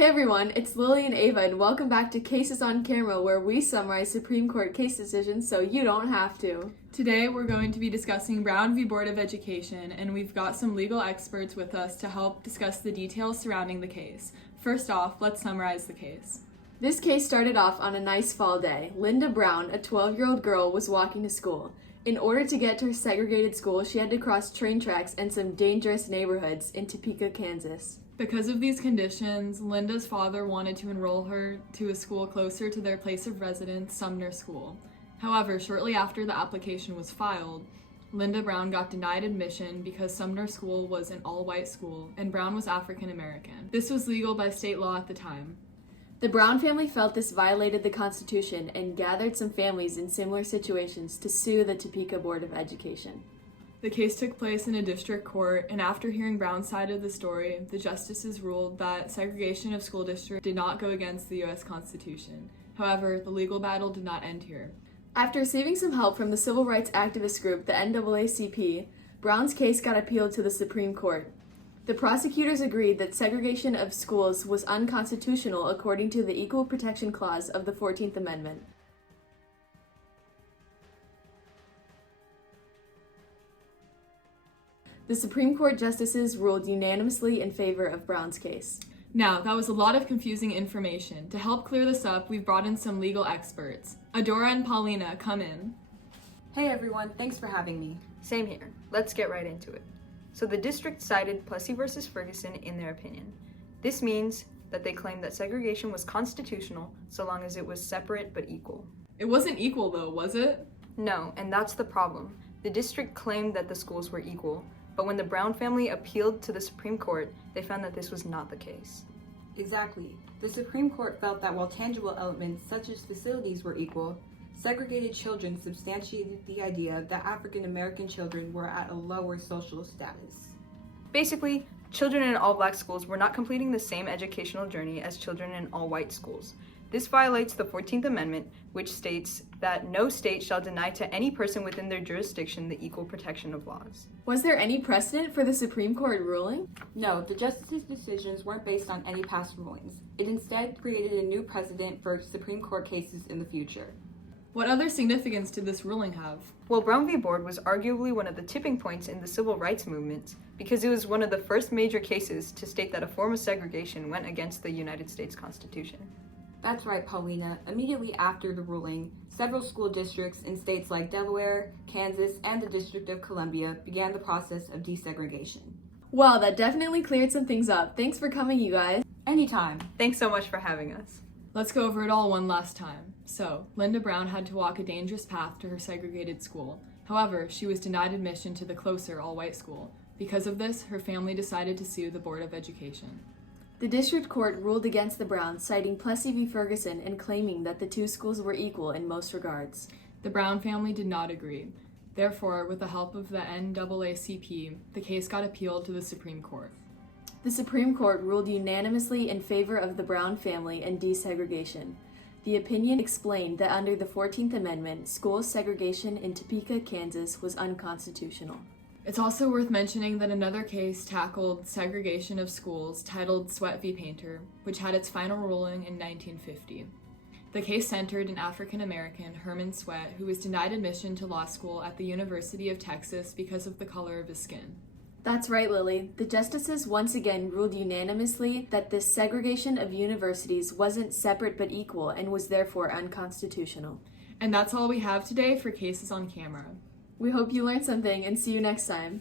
Hey everyone, it's Lily and Ava, and welcome back to Cases on Camera, where we summarize Supreme Court case decisions so you don't have to. Today we're going to be discussing Brown v. Board of Education, and we've got some legal experts with us to help discuss the details surrounding the case. First off, let's summarize the case. This case started off on a nice fall day. Linda Brown, a 12-year-old girl, was walking to school. In order to get to her segregated school, she had to cross train tracks and some dangerous neighborhoods in Topeka, Kansas. Because of these conditions, Linda's father wanted to enroll her to a school closer to their place of residence, Sumner School. However, shortly after the application was filed, Linda Brown got denied admission because Sumner School was an all-white school and Brown was African American. This was legal by state law at the time. The Brown family felt this violated the Constitution and gathered some families in similar situations to sue the Topeka Board of Education. The case took place in a district court, and after hearing Brown's side of the story, the justices ruled that segregation of school districts did not go against the U.S. Constitution. However, the legal battle did not end here. After receiving some help from the civil rights activist group, the NAACP, Brown's case got appealed to the Supreme Court. The prosecutors agreed that segregation of schools was unconstitutional according to the Equal Protection Clause of the 14th Amendment. The Supreme Court justices ruled unanimously in favor of Brown's case. Now, that was a lot of confusing information. To help clear this up, we've brought in some legal experts. Adora and Paulina, come in. Hey everyone, thanks for having me. Same here. Let's get right into it. So the district cited Plessy v. Ferguson in their opinion. This means that they claimed that segregation was constitutional so long as it was separate but equal. It wasn't equal though, was it? No, and that's the problem. The district claimed that the schools were equal, but when the Brown family appealed to the Supreme Court, they found that this was not the case. Exactly. The Supreme Court felt that while tangible elements such as facilities were equal, segregated children substantiated the idea that African American children were at a lower social status. Basically, children in all-black schools were not completing the same educational journey as children in all-white schools. This violates the 14th Amendment, which states that no state shall deny to any person within their jurisdiction the equal protection of laws. Was there any precedent for the Supreme Court ruling? No, the justices' decisions weren't based on any past rulings. It instead created a new precedent for Supreme Court cases in the future. What other significance did this ruling have? Well, Brown v. Board was arguably one of the tipping points in the civil rights movement because it was one of the first major cases to state that a form of segregation went against the United States Constitution. That's right, Paulina. Immediately after the ruling, several school districts in states like Delaware, Kansas, and the District of Columbia began the process of desegregation. Well, that definitely cleared some things up. Thanks for coming, you guys. Anytime. Thanks so much for having us. Let's go over it all one last time. So, Linda Brown had to walk a dangerous path to her segregated school. However, she was denied admission to the closer all-white school. Because of this, her family decided to sue the Board of Education. The district court ruled against the Browns, citing Plessy v. Ferguson and claiming that the two schools were equal in most regards. The Brown family did not agree. Therefore, with the help of the NAACP, the case got appealed to the Supreme Court. The Supreme Court ruled unanimously in favor of the Brown family and desegregation. The opinion explained that under the 14th Amendment, school segregation in Topeka, Kansas was unconstitutional. It's also worth mentioning that another case tackled segregation of schools titled Sweat v. Painter, which had its final ruling in 1950. The case centered an African American, Herman Sweat, who was denied admission to law school at the University of Texas because of the color of his skin. That's right, Lily. The justices once again ruled unanimously that this segregation of universities wasn't separate but equal and was therefore unconstitutional. And that's all we have today for Cases on Camera. We hope you learned something and see you next time.